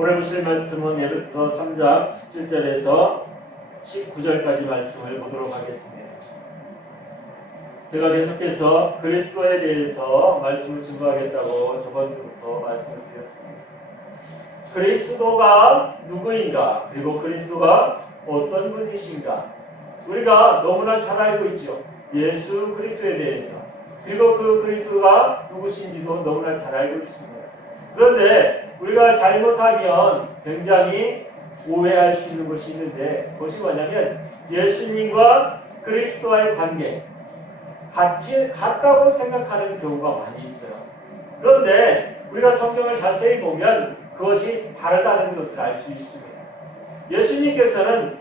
오늘 보실 말씀은 예배부터 3장 17절에서 19절까지 말씀을 보도록 하겠습니다. 제가 계속해서 그리스도에 대해서 말씀을 증거하겠다고 저번 주부터 말씀을 드렸습니다. 그리스도가 누구인가? 그리고 그리스도가 어떤 분이신가? 우리가 너무나 잘 알고 있죠. 예수 그리스도에 대해서. 그리고 그 그리스도가 누구신지도 너무나 잘 알고 있습니다. 그런데 우리가 잘못하면 굉장히 오해할 수 있는 것이 있는데, 그것이 뭐냐면 예수님과 그리스도와의 관계, 같다고 생각하는 경우가 많이 있어요. 그런데 우리가 성경을 자세히 보면 그것이 다르다는 것을 알 수 있습니다. 예수님께서는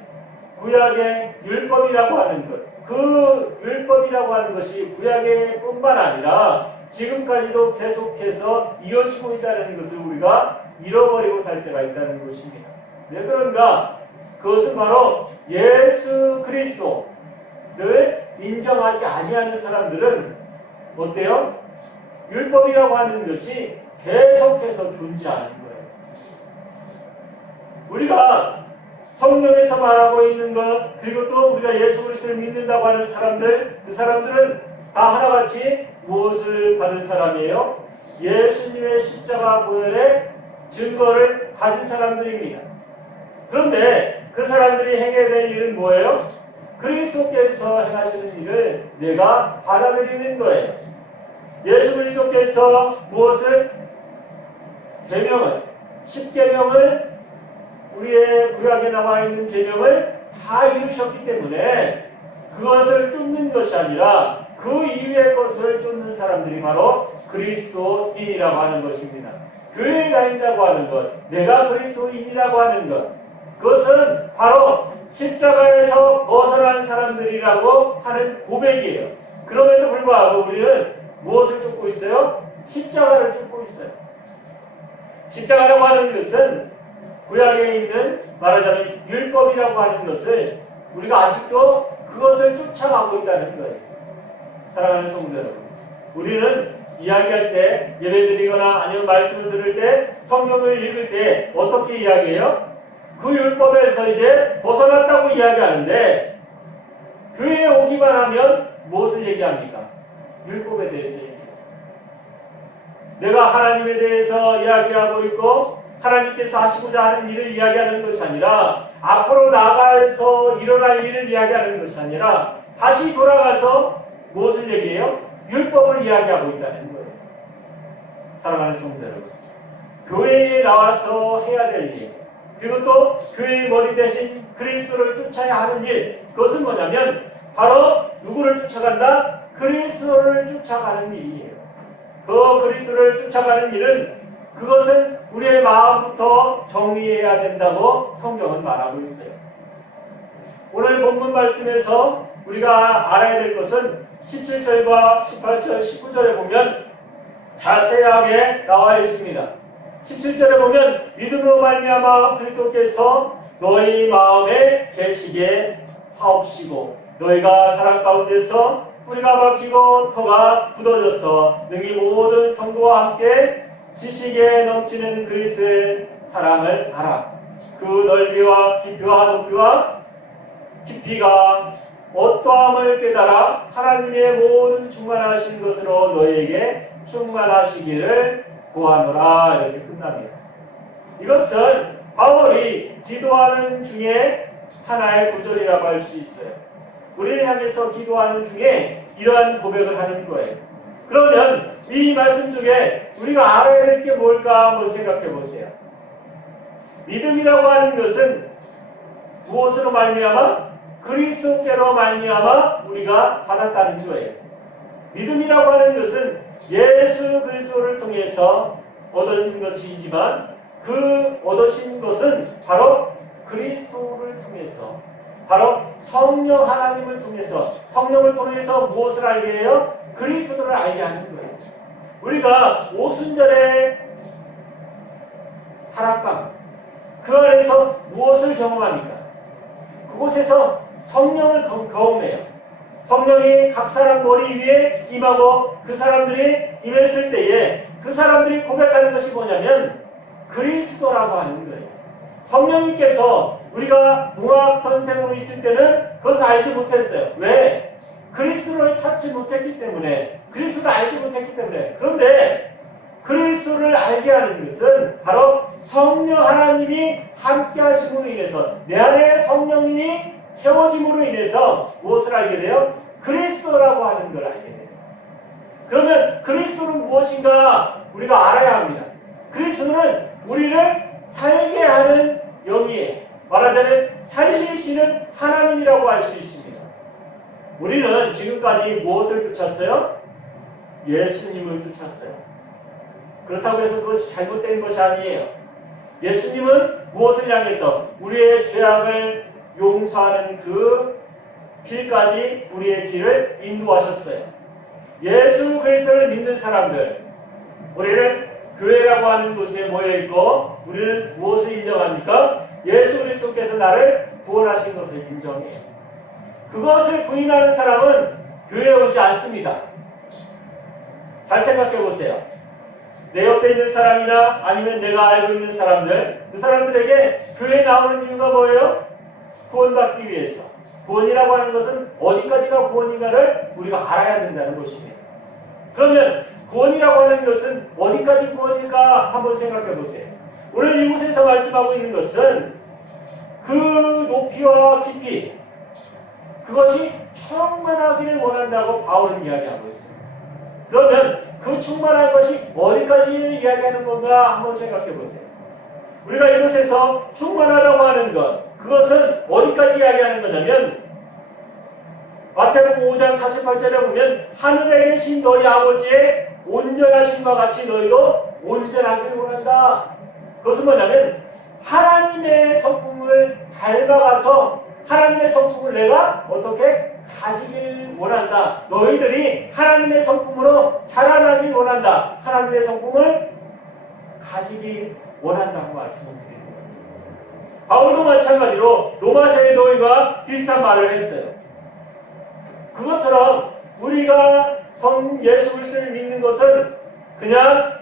구약의 율법이라고 하는 것, 그 율법이라고 하는 것이 구약의 뿐만 아니라 지금까지도 계속해서 이어지고 있다는 것을 우리가 잃어버리고 살 때가 있다는 것입니다. 왜 그런가? 그것은 바로 예수 그리스도를 인정하지 아니하는 사람들은 어때요? 율법이라고 하는 것이 계속해서 존재하는 거예요. 우리가 성경에서 말하고 있는 것, 그리고 또 우리가 예수 그리스도를 믿는다고 하는 사람들, 그 사람들은 다 하나같이 무엇을 받은 사람이에요? 예수님의 십자가 보혈의 증거를 가진 사람들입니다. 그런데 그 사람들이 행해야 될 일은 뭐예요? 그리스도께서 행하시는 일을 내가 받아들이는 거예요. 예수 그리스도께서 무엇을? 계명을, 10계명을, 우리의 구약에 나와 있는 계명을 다 이루셨기 때문에 그것을 쫓는 것이 아니라 그 이후의 것을 쫓는 사람들이 바로 그리스도인이라고 하는 것입니다. 교회에 다닌다고 하는 것, 내가 그리스도인이라고 하는 것, 그것은 바로 십자가에서 벗어난 사람들이라고 하는 고백이에요. 그럼에도 불구하고 우리는 무엇을 쫓고 있어요? 십자가를 쫓고 있어요. 십자가라고 하는 것은 구약에 있는 말하자면 율법이라고 하는 것을 우리가 아직도 그것을 쫓아가고 있다는 거예요. 사랑하는 성도 여러분, 우리는 이야기할 때, 예배드리거나 아니면 말씀을 들을 때, 성경을 읽을 때 어떻게 이야기해요? 그 율법에서 이제 벗어났다고 이야기하는데, 교회에 오기만 하면 무엇을 얘기합니까? 율법에 대해서 얘기해요. 내가 하나님에 대해서 이야기하고 있고 하나님께서 하시고자 하는 일을 이야기하는 것이 아니라, 앞으로 나아가서 일어날 일을 이야기하는 것이 아니라 다시 돌아가서 무엇을 얘기해요? 율법을 이야기하고 있다는 거예요. 사랑하는 성도 여러분, 교회에 나와서 해야 될 일, 그리고 또 교회의 머리 대신 그리스도를 쫓아야 하는 일, 그것은 뭐냐면 바로 누구를 쫓아간다? 그리스도를 쫓아가는 일이에요. 그 그리스도를 쫓아가는 일은, 그것은 우리의 마음부터 정리해야 된다고 성경은 말하고 있어요. 오늘 본문 말씀에서 우리가 알아야 될 것은 17절과 18절, 19절에 보면 자세하게 나와 있습니다. 17절에 보면 믿음으로 말미암아 그리스도께서 너희 마음에 계시게 하옵시고 너희가 사랑 가운데서 뿌리가 박히고 터가 굳어져서 능히 모든 성도와 함께 지식에 넘치는 그리스도의 사랑을 알아. 그 넓이와 깊이와 높이와 깊이가 어떠함을 깨달아 하나님의 모든 충만하신 것으로 너희에게 충만하시기를 구하노라. 이렇게 끝납니다. 이것은 바울이 기도하는 중에 하나의 구절이라고 할 수 있어요. 우리를 향해서 기도하는 중에 이러한 고백을 하는 거예요. 그러면 이 말씀 중에 우리가 알아야 될 게 뭘까 한번 생각해 보세요. 믿음이라고 하는 것은 무엇으로 말미암아? 그리스도께로 말미암아 우리가 받았다는 거예요. 믿음이라고 하는 것은 예수 그리스도를 통해서 얻어진 것이지만, 그 얻으신 것은 바로 그리스도를 통해서, 바로 성령 하나님을 통해서, 성령을 통해서 무엇을 알게 해요? 그리스도를 알게 하는 거예요. 우리가 오순절의 다락방, 그 안에서 무엇을 경험합니까? 그곳에서 성령을 경험해요. 성령이 각 사람 머리 위에 임하고 그 사람들이 임했을 때에 그 사람들이 고백하는 것이 뭐냐면 그리스도라고 하는 거예요. 성령님께서 우리가 동학 선생으로 있을 때는 그것을 알지 못했어요. 왜? 그리스도를 찾지 못했기 때문에, 그리스도를 알지 못했기 때문에. 그런데 그리스도를 알게 하는 것은 바로 성령 하나님이 함께 하심으로 인해서, 내 안에 성령님이 채워짐으로 인해서 무엇을 알게 돼요? 그리스도라고 하는 걸 알게 돼요. 그러면 그리스도는 무엇인가 우리가 알아야 합니다. 그리스도는 우리를 살게 하는 영이에요. 말하자면 살리시는 하나님이라고 할 수 있습니다. 우리는 지금까지 무엇을 쫓았어요? 예수님을 쫓았어요. 그렇다고 해서 그것이 잘못된 것이 아니에요. 예수님은 무엇을 향해서? 우리의 죄악을 용서하는 그 길까지 우리의 길을 인도하셨어요. 예수 그리스도를 믿는 사람들, 우리는 교회라고 하는 곳에 모여있고 우리는 무엇을 인정합니까? 예수 그리스도께서 나를 구원하신 것을 인정해요. 그것을 부인하는 사람은 교회에 오지 않습니다. 잘 생각해 보세요. 내 옆에 있는 사람이나 아니면 내가 알고 있는 사람들, 그 사람들에게 교회에 나오는 이유가 뭐예요? 구원받기 위해서. 구원이라고 하는 것은 어디까지가 구원인가를 우리가 알아야 된다는 것입니다. 그러면 구원이라고 하는 것은 어디까지 구원일까 한번 생각해 보세요. 오늘 이곳에서 말씀하고 있는 것은 그 높이와 깊이, 그것이 충만하기를 원한다고 바울은 이야기하고 있습니다. 그러면 그 충만한 것이 어디까지를 이야기하는 건가 한번 생각해 보세요. 우리가 이곳에서 충만하다고 하는 것, 그것은 어디까지 이야기하는 거냐면 마태복음 5장 48절에 보면 하늘에 계신 너희 아버지의 온전하심과 같이 너희도 온전하기를 원한다. 그것은 뭐냐면 하나님의 성품을 닮아가서 하나님의 성품을 내가 어떻게 가지길 원한다. 너희들이 하나님의 성품으로 자라나길 원한다. 하나님의 성품을 가지길 원한다고 말씀을 드립니다. 바울도 마찬가지로 로마서의 도의와 비슷한 말을 했어요. 그것처럼 우리가 예수 그리스도를 믿는 것은 그냥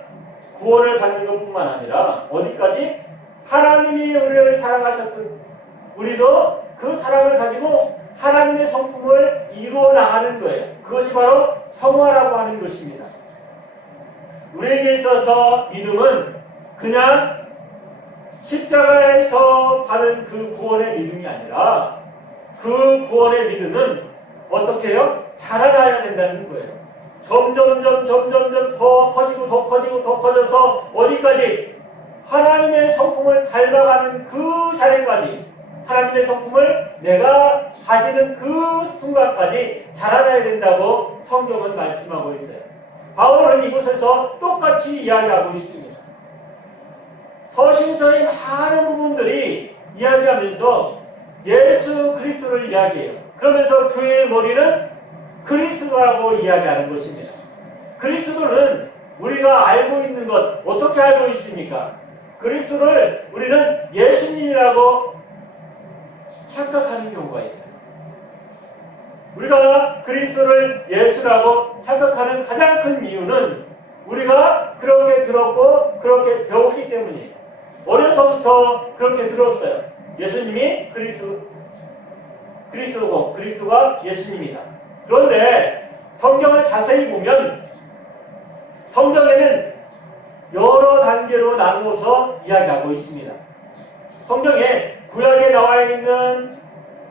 구원을 받는 것뿐만 아니라 어디까지? 하나님이 우리를 사랑하셨던 우리도 그 사랑을 가지고 하나님의 성품을 이루어 나가는 거예요. 그것이 바로 성화라고 하는 것입니다. 우리에게 있어서 믿음은 그냥 십자가에서 받은 그 구원의 믿음이 아니라 그 구원의 믿음은 어떻게 해요? 자라나야 된다는 거예요. 점점 더 커져서 어디까지? 하나님의 성품을 닮아가는 그 자리까지, 하나님의 성품을 내가 가지는 그 순간까지 자라나야 된다고 성경은 말씀하고 있어요. 바울은 이곳에서 똑같이 이야기하고 있습니다. 서신서의 많은 부분들이 이야기하면서 예수 그리스도를 이야기해요. 그러면서 교회의 머리는 그리스도라고 이야기하는 것입니다. 그리스도는 우리가 알고 있는 것, 어떻게 알고 있습니까? 그리스도를 우리는 예수님이라고 착각하는 경우가 있어요. 우리가 그리스도를 예수라고 착각하는 가장 큰 이유는 우리가 그렇게 들었고 그렇게 배웠기 때문이에요. 어려서부터 그렇게 들었어요. 예수님이 그리스도고 그리스도가 예수님이다. 그런데 성경을 자세히 보면 성경에는 여러 단계로 나누어서 이야기하고 있습니다. 성경에 구약에 나와 있는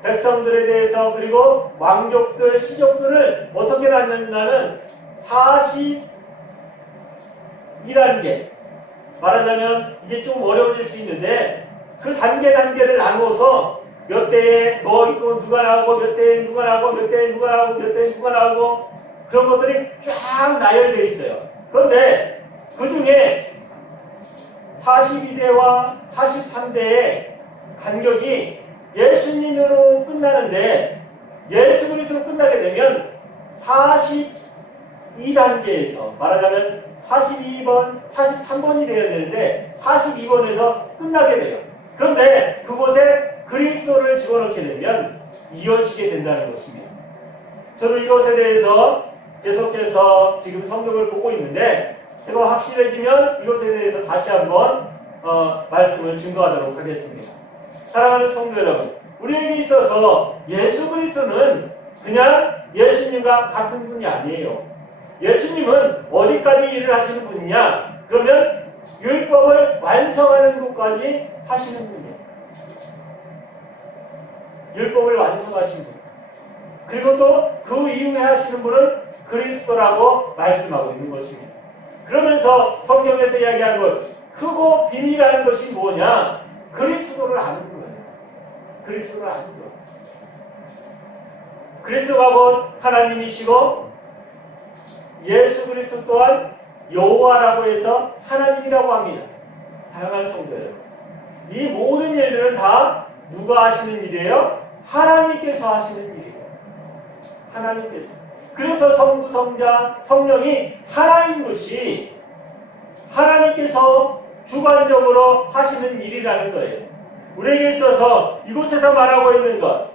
백성들에 대해서 그리고 왕족들, 시족들을 어떻게 나누냐면 42단계, 말하자면 이게 좀 어려워질 수 있는데 그 단계를 나누어서 몇 대에 뭐 있고 누가 나오고 몇 대에 누가 나오고 몇 대에 누가 나오고 몇 대에 누가 나오고 그런 것들이 쫙 나열되어 있어요. 그런데 그 중에 42대와 43대의 간격이 예수님으로 끝나는데 예수 그리스도로 끝나게 되면 42단계에서 말하자면 42번, 43번이 되어야 되는데 42번에서 끝나게 돼요. 그런데 그곳에 그리스도를 집어넣게 되면 이어지게 된다는 것입니다. 저도 이것에 대해서 계속해서 지금 성경을 보고 있는데 제가 확실해지면 이것에 대해서 다시 한번 말씀을 증거하도록 하겠습니다. 사랑하는 성도 여러분, 우리에게 있어서 예수 그리스도는 그냥 예수님과 같은 분이 아니에요. 예수님은 어디까지 일을 하시는 분이냐? 그러면 율법을 완성하는 것까지 하시는 분이에요. 율법을 완성하신 분. 그리고 또 그 이후에 하시는 분은 그리스도라고 말씀하고 있는 것입니다. 그러면서 성경에서 이야기하는 것, 크고 비밀한 것이 뭐냐? 그리스도를 아는 거예요. 그리스도를 아는 거예요. 그리스도가 곧 하나님이시고 예수 그리스도 또한 여호와라고 해서 하나님이라고 합니다. 사랑하는 성도 여러분, 이 모든 일들은 다 누가 하시는 일이에요? 하나님께서 하시는 일이에요. 하나님께서. 그래서 성부, 성자, 성령이 하나인 것이 하나님께서 주관적으로 하시는 일이라는 거예요. 우리에게 있어서 이곳에서 말하고 있는 것,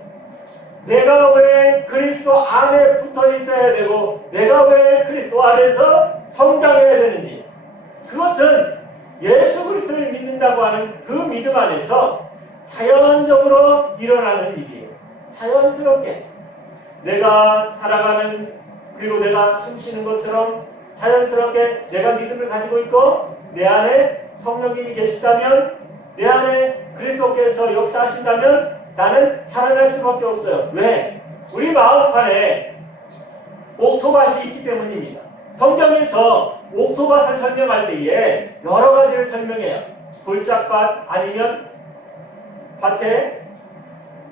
내가 왜 그리스도 안에 붙어 있어야 되고 내가 왜 그리스도 안에서 성장해야 되는지, 그것은 예수 그리스도를 믿는다고 하는 그 믿음 안에서 자연적으로 일어나는 일이에요. 자연스럽게 내가 살아가는, 그리고 내가 숨쉬는 것처럼 자연스럽게 내가 믿음을 가지고 있고 내 안에 성령님이 계시다면, 내 안에 그리스도께서 역사하신다면 나는 살아날 수밖에 없어요. 왜? 우리 마음판에 옥토밭이 있기 때문입니다. 성경에서 옥토밭을 설명할 때에 여러 가지를 설명해요. 돌짝밭, 아니면 밭에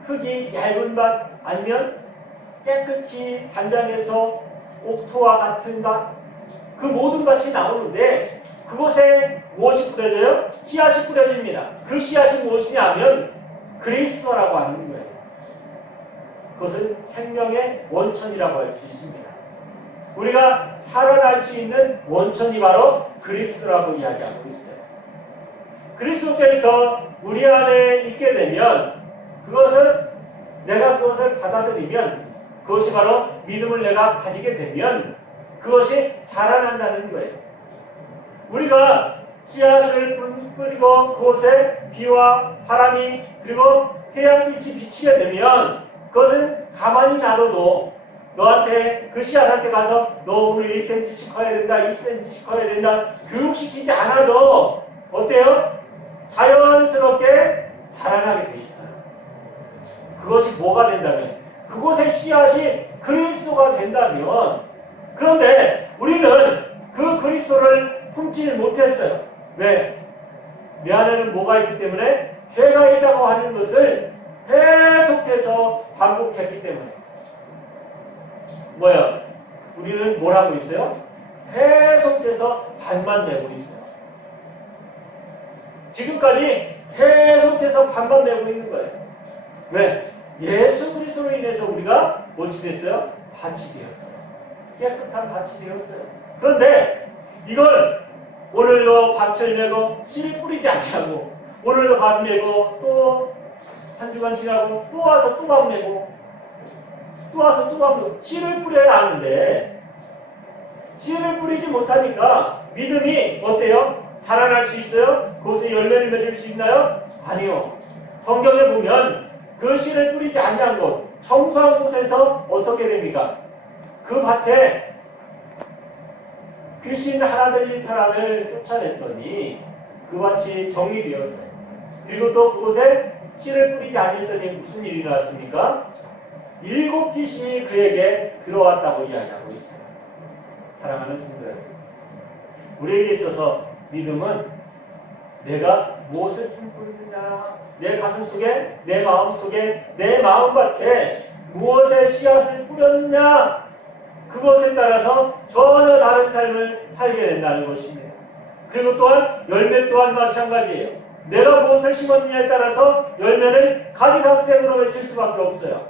흙이 얇은 밭, 아니면 깨끗이 단장해서 옥토와 같은 밭, 그 모든 밭이 나오는데 그곳에 무엇이 뿌려져요? 씨앗이 뿌려집니다. 그 씨앗이 무엇이냐면 그리스도라고 하는 거예요. 그것은 생명의 원천이라고 할 수 있습니다. 우리가 살아날 수 있는 원천이 바로 그리스도라고 이야기하고 있어요. 그리스도께서 우리 안에 있게 되면, 그것은 내가 그것을 받아들이면, 그것이 바로 믿음을 내가 가지게 되면 그것이 자라난다는 거예요. 우리가 씨앗을 뿌리고 그곳에 비와 바람이 그리고 태양빛이 비치게 되면 그것은 가만히 놔둬도 너한테, 그 씨앗한테 가서 너 오늘 1cm씩 커야 된다, 2cm씩 커야 된다 교육시키지 않아도 어때요? 자연스럽게 자라나게 돼 있어요. 그것이 뭐가 된다면, 그곳의 씨앗이 그리스도가 된다면, 그런데 우리는 그 그리스도를 품지 못했어요. 왜? 내 안에는 뭐가 있기 때문에? 죄가 있다고 하는 것을 계속해서 반복했기 때문에. 뭐야? 우리는 뭘 하고 있어요? 계속해서 반만 내고 있어요. 지금까지 계속해서 반만 내고 있는 거예요. 왜? 예수 그리스도로 인해서 우리가 뭐지 됐어요? 밭이 되었어요. 깨끗한 밭이 되었어요. 그런데 이걸 오늘도 밭을 메고 씨를 뿌리지 않고, 오늘도 밭 메고 또 한 주간 지나고 또 와서 또 밭 메고 또 와서 또 밭 메고, 씨를 뿌려야 하는데 씨를 뿌리지 못하니까 믿음이 어때요? 자라날 수 있어요? 그것에 열매를 맺을 수 있나요? 아니요. 성경에 보면 그 씨를 뿌리지 아니한 곳, 청소한 곳에서 어떻게 됩니까? 그 밭에 귀신 하나 들린 사람을 쫓아냈더니 그 밭이 정리되었어요. 그리고 또 그곳에 씨를 뿌리지 않았더니 무슨 일이 나왔습니까? 7 귀신이 그에게 들어왔다고 이야기하고 있어요. 사랑하는 성도 여러분, 우리에게 있어서 믿음은 내가 무엇을 품고 있느냐, 내 가슴 속에, 내 마음 속에, 내 마음밭에 무엇의 씨앗을 뿌렸느냐, 그것에 따라서 전혀 다른 삶을 살게 된다는 것입니다. 그리고 또한 열매 또한 마찬가지예요. 내가 무엇을 심었느냐에 따라서 열매는 가지각색으로 맺힐 수밖에 없어요.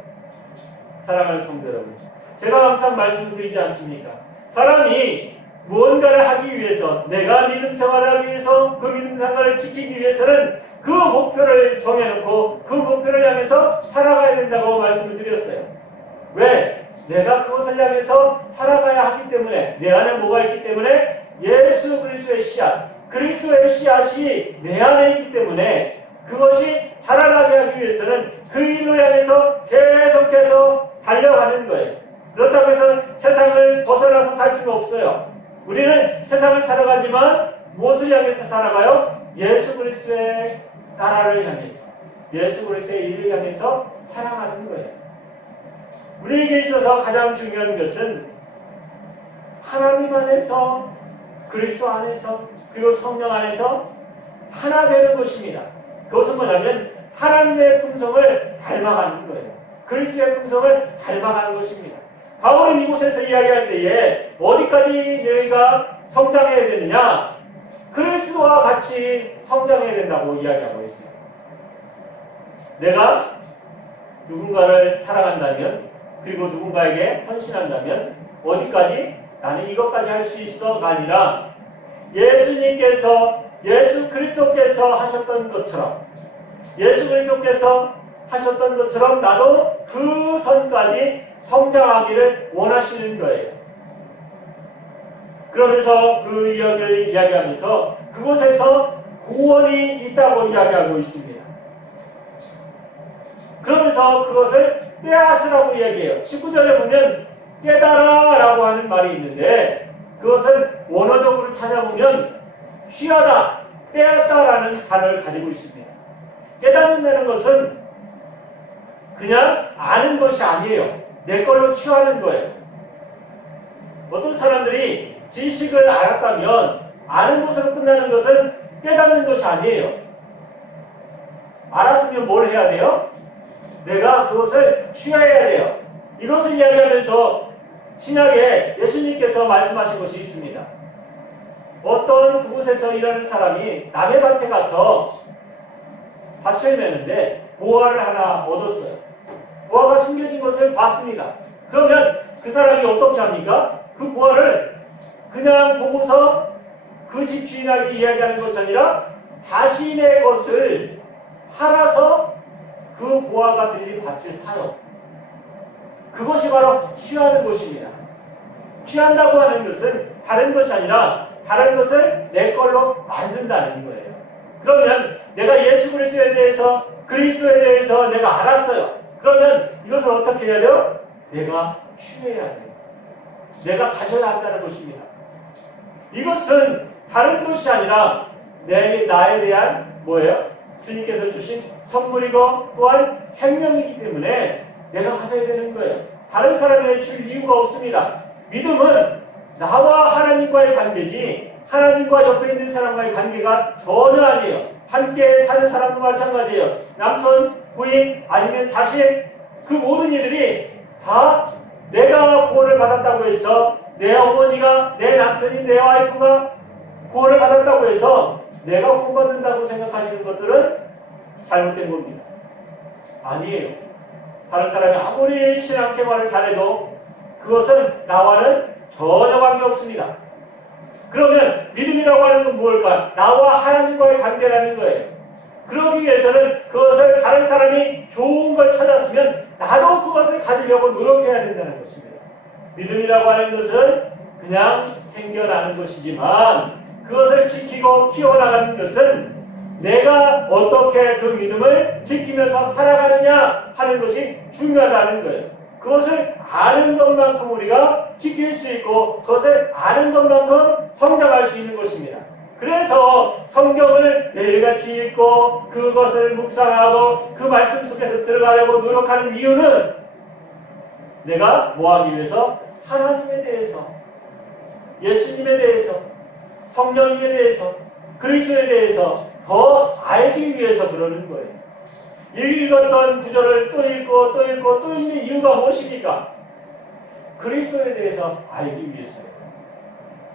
사랑하는 성도 여러분, 제가 항상 말씀드리지 않습니까? 사람이 무언가를 하기 위해서, 내가 믿음 생활을 하기 위해서, 그 믿음 생활을 지키기 위해서는 그 목표를 정해놓고 그 목표를 향해서 살아가야 된다고 말씀을 드렸어요. 왜? 내가 그것을 향해서 살아가야 하기 때문에, 내 안에 뭐가 있기 때문에 예수 그리스도의 씨앗, 그리스도의 씨앗이 내 안에 있기 때문에 그것이 자라나게 하기 위해서는 그 일로 향해서 계속해서 달려가는 거예요. 그렇다고 해서 세상을 벗어나서 살 수가 없어요. 우리는 세상을 살아가지만 무엇을 향해서 살아가요? 예수 그리스도의 나라를 향해서, 예수 그리스도의 일을 향해서 살아가는 거예요. 우리에게 있어서 가장 중요한 것은 하나님 안에서, 그리스도 안에서, 그리고 성령 안에서 하나 되는 것입니다. 그것은 뭐냐면 하나님의 품성을 닮아가는 거예요. 그리스도의 품성을 닮아가는 것입니다. 바울은 이곳에서 이야기할 때에 어디까지 너희가 성장해야 되느냐? 그리스도와 같이 성장해야 된다고 이야기하고 있어요. 내가 누군가를 사랑한다면, 그리고 누군가에게 헌신한다면 어디까지? 나는 이것까지 할 수 있어가 아니라 예수님께서, 예수 그리스도께서 하셨던 것처럼, 예수 그리스도께서 하셨던 것처럼 나도 그 선까지 성장하기를 원하시는 거예요. 그러면서 그 이야기를 이야기하면서 그곳에서 구원이 있다고 이야기하고 있습니다. 그러면서 그것을 빼앗으라고 이야기해요. 19절에 보면 깨달아 라고 하는 말이 있는데 그것을 원어적으로 찾아보면 취하다, 빼앗다라는 단어를 가지고 있습니다. 깨닫는다는 것은 그냥 아는 것이 아니에요. 내 걸로 취하는 거예요. 어떤 사람들이 지식을 알았다면 아는 것으로 끝나는 것은 깨닫는 것이 아니에요. 알았으면 뭘 해야 돼요? 내가 그것을 취해야 돼요. 이것을 이야기하면서 신약에 예수님께서 말씀하신 것이 있습니다. 어떤 그곳에서 일하는 사람이 남의 밭에 가서 밭을 매는데 보화를 하나 얻었어요. 보화가 숨겨진 것을 봤습니다. 그러면 그 사람이 어떻게 합니까? 그 보화를 그냥 보고서 그 집주인에게 이야기하는 것이 아니라 자신의 것을 팔아서 그 보화가 들린 밭을 사요. 그것이 바로 취하는 것입니다. 취한다고 하는 것은 다른 것이 아니라 다른 것을 내 걸로 만든다는 거예요. 그러면 내가 예수 그리스도에 대해서, 그리스도에 대해서 내가 알았어요. 그러면 이것을 어떻게 해야 돼요? 내가 취해야 돼요. 내가 가져야 한다는 것입니다. 이것은 다른 것이 아니라 나에 대한 뭐예요? 주님께서 주신 선물이고 또한 생명이기 때문에 내가 가져야 되는 거예요. 다른 사람에게 줄 이유가 없습니다. 믿음은 나와 하나님과의 관계지 하나님과 옆에 있는 사람과의 관계가 전혀 아니에요. 함께 사는 사람도 마찬가지예요. 남편, 부인, 아니면 자식, 그 모든 이들이 다 내가 구원을 받았다고 해서 내 어머니가, 내 남편이, 내 와이프가 구원을 받았다고 해서 내가 구원받는다고 생각하시는 것들은 잘못된 겁니다. 아니에요. 다른 사람이 아무리 신앙생활을 잘해도 그것은 나와는 전혀 관계없습니다. 그러면 믿음이라고 하는 건 무엇일까? 나와 하나님과의 관계라는 거예요. 그러기 위해서는 그것을 다른 사람이 좋은 걸 찾았으면 나도 그것을 가지려고 노력해야 된다는 것입니다. 믿음이라고 하는 것은 그냥 생겨나는 것이지만 그것을 지키고 키워나가는 것은 내가 어떻게 그 믿음을 지키면서 살아가느냐 하는 것이 중요하다는 거예요. 그것을 아는 것만큼 우리가 지킬 수 있고 그것을 아는 것만큼 성장할 수 있는 것입니다. 그래서 성경을 매일같이 읽고 그것을 묵상하고 그 말씀 속에서 들어가려고 노력하는 이유는 내가 뭐하기 위해서? 하나님에 대해서, 예수님에 대해서, 성령님에 대해서, 그리스도에 대해서 더 알기 위해서 그러는 거예요. 읽었던 구절을 또 읽고 또 읽고 또 읽는 이유가 무엇입니까? 그리스도에 대해서 알기 위해서요.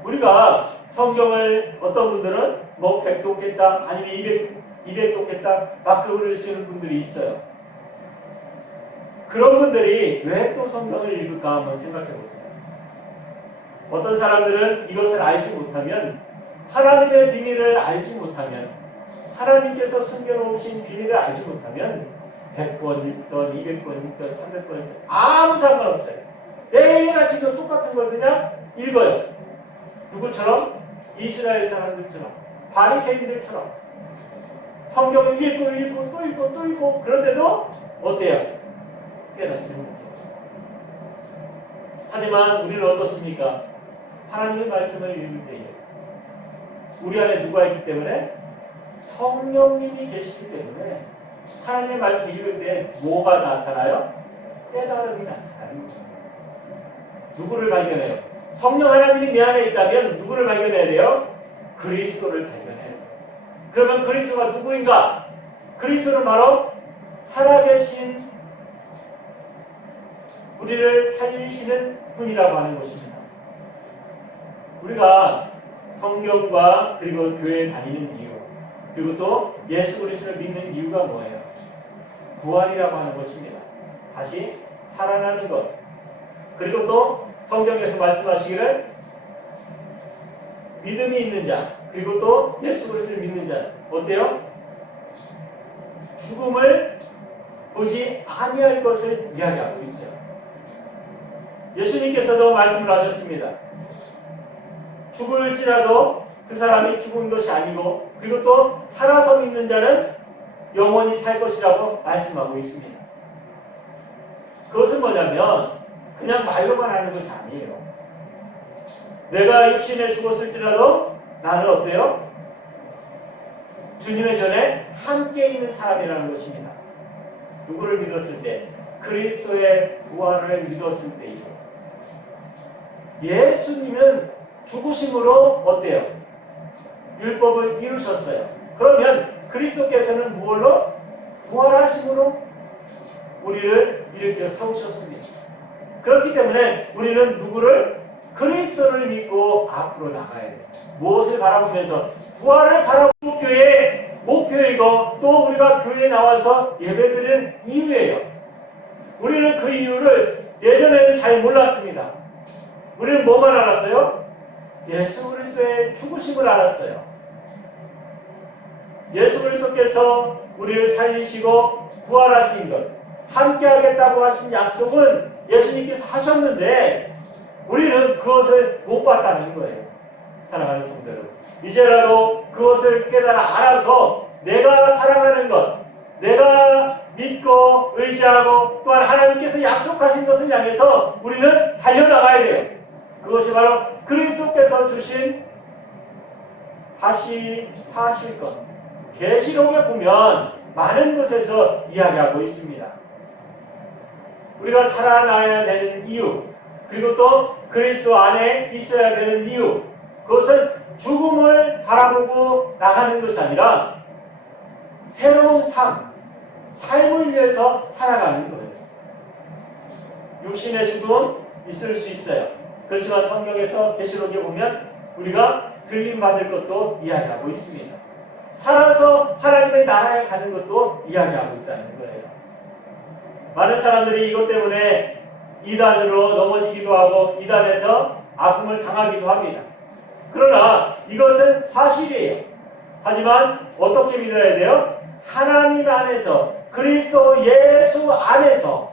우리가 성경을 어떤 분들은 뭐 100독 했다 아니면 200독 했다 막 그러시는 분들이 있어요. 그런 분들이 왜 또 성경을 읽을까 한번 생각해 보세요. 어떤 사람들은 이것을 알지 못하면 하나님의 비밀을 알지 못하면 하나님께서 숨겨놓으신 비밀을 알지 못하면 100번 읽던 200번 읽던 300번 읽던 아무 상관없어요. 매일같이 똑같은 걸 그냥 읽어요. 누구처럼? 이스라엘 사람들처럼 바리새인들처럼 성경을 읽고 또 읽고 또 읽고 그런데도 어때요? 깨닫지 못해요. 하지만 우리는 어떻습니까? 하나님의 말씀을 읽을 때에 우리 안에 누가 있기 때문에? 성령님이 계시기 때문에 하나님의 말씀을 읽을 때 뭐가 나타나요? 깨달음이 나타나요. 누구를 발견해요? 성령 하나님이 내 안에 있다면 누구를 발견해야 돼요? 그리스도를 발견해야 돼요. 그러면 그리스도가 누구인가? 그리스도는 바로 살아계신 우리를 살리시는 분이라고 하는 것입니다. 우리가 성경과 그리고 교회에 다니는 이유, 그리고 또 예수 그리스도를 믿는 이유가 뭐예요? 구원이라고 하는 것입니다. 다시 살아나는 것. 그리고 또 성경에서 말씀하시기를 믿음이 있는 자, 그리고 또 예수 그리스도를 믿는 자 어때요? 죽음을 보지 아니할 것을 이야기하고 있어요. 예수님께서도 말씀을 하셨습니다. 죽을지라도 그 사람이 죽은 것이 아니고 그리고 또 살아서 믿는 자는 영원히 살 것이라고 말씀하고 있습니다. 그것은 뭐냐면 그냥 말로만 하는 것이 아니에요. 내가 육신에 죽었을지라도 나는 어때요? 주님의 전에 함께 있는 사람이라는 것입니다. 누구를 믿었을 때? 그리스도의 부활을 믿었을 때이죠. 예수님은 죽으심으로 어때요? 율법을 이루셨어요. 그러면 그리스도께서는 무엇로? 부활하심으로 우리를 일으켜 세우셨습니다. 그렇기 때문에 우리는 누구를? 그리스도를 믿고 앞으로 나가야 돼요. 무엇을 바라보면서? 부활을 바라보고 교회의 목표이고 또 우리가 교회에 나와서 예배드리는 이유예요. 우리는 그 이유를 예전에는 잘 몰랐습니다. 우리는 뭐만 알았어요? 예수 그리스도의 죽으심을 알았어요. 예수 그리스도께서 우리를 살리시고 부활하신 것, 함께 하겠다고 하신 약속은 예수님께서 하셨는데 우리는 그것을 못 봤다는 거예요. 사랑하는 성도 여러분, 이제라도 그것을 깨달아 알아서 내가 사랑하는 것, 내가 믿고 의지하고 또한 하나님께서 약속하신 것을 향해서 우리는 달려나가야 돼요. 그것이 바로 그리스도께서 주신 다시 사실 것. 계시록에 보면 많은 곳에서 이야기하고 있습니다. 우리가 살아나야 되는 이유, 그리고 또 그리스도 안에 있어야 되는 이유, 그것은 죽음을 바라보고 나가는 것이 아니라 새로운 삶을 위해서 살아가는 거예요. 육신의 죽음 있을 수 있어요. 그렇지만 성경에서 계시록에 보면 우리가 들림받을 것도 이야기하고 있습니다. 살아서 하나님의 나라에 가는 것도 이야기하고 있다는 거예요. 많은 사람들이 이것 때문에 이단으로 넘어지기도 하고 이단에서 아픔을 당하기도 합니다. 그러나 이것은 사실이에요. 하지만 어떻게 믿어야 돼요? 하나님 안에서, 그리스도 예수 안에서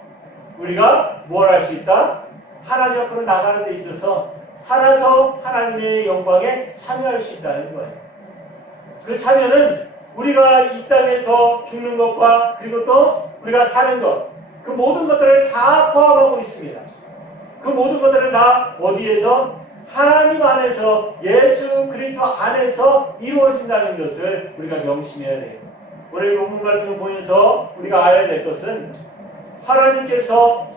우리가 뭘 할 수 있다? 하나님 앞으로 나가는 데 있어서 살아서 하나님의 영광에 참여할 수 있다는 거예요. 그 참여는 우리가 이 땅에서 죽는 것과 그리고 또 우리가 사는 것, 그 모든 것들을 다 포함하고 있습니다. 그 모든 것들은 다 어디에서? 하나님 안에서, 예수 그리스도 안에서 이루어진다는 것을 우리가 명심해야 돼요. 오늘 본문 말씀을 보면서 우리가 알아야 될 것은 하나님께서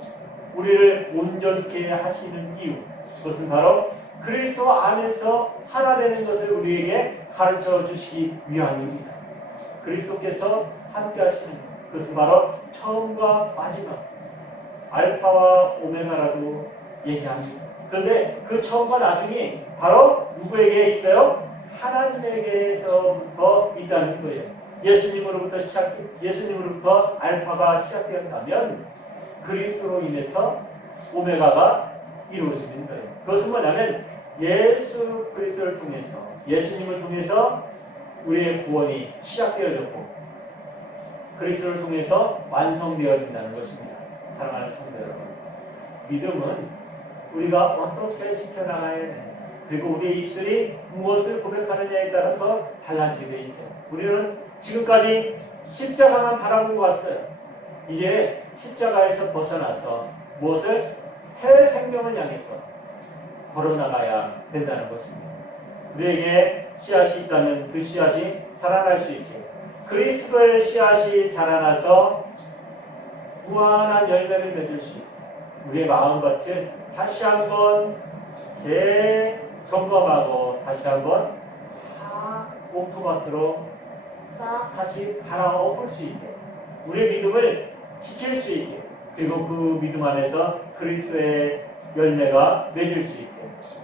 우리를 온전케 하시는 이유, 그것은 바로 그리스도 안에서 하나 되는 것을 우리에게 가르쳐 주시기 위함입니다. 그리스도께서 함께 하시는 그것은 바로 처음과 마지막, 알파와 오메가라고 얘기합니다. 그런데 그 처음과 나중이 바로 누구에게 있어요? 하나님에게서부터 있다는 거예요. 예수님으로부터 알파가 시작되었다면 그리스도로 인해서 오메가가 이루어지는 거예요. 그것은 뭐냐면 예수 그리스도를 통해서, 예수님을 통해서 우리의 구원이 시작되어졌고 그리스도를 통해서 완성되어진다는 것입니다. 사랑하는 성도 여러분, 믿음은 우리가 어떻게 지켜나가야 됩니까? 그리고 우리의 입술이 무엇을 고백하느냐에 따라서 달라지게 돼 있어요. 우리는 지금까지 십자가만 바라보고 왔어요. 이제 십자가에서 벗어나서 무엇을? 새 생명을 향해서 걸어나가야 된다는 것입니다. 우리에게 씨앗이 있다면 그 씨앗이 자라날 수 있게, 그리스도의 씨앗이 자라나서 무한한 열매를 맺을 수 있게, 우리의 마음밭을 다시 한번 재점검하고 다시 한번 다 오토마트로 싹 다시 갈아엎을 수 있게, 우리의 믿음을 지킬 수 있게, 그리고 그 믿음 안에서 그리스도의 열매가 맺을 수 있게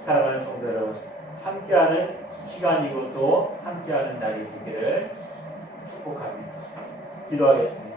살아가는 성도 여러분, 함께하는 시간이고 또 함께하는 날이 되기를 축복합니다. 기도하겠습니다.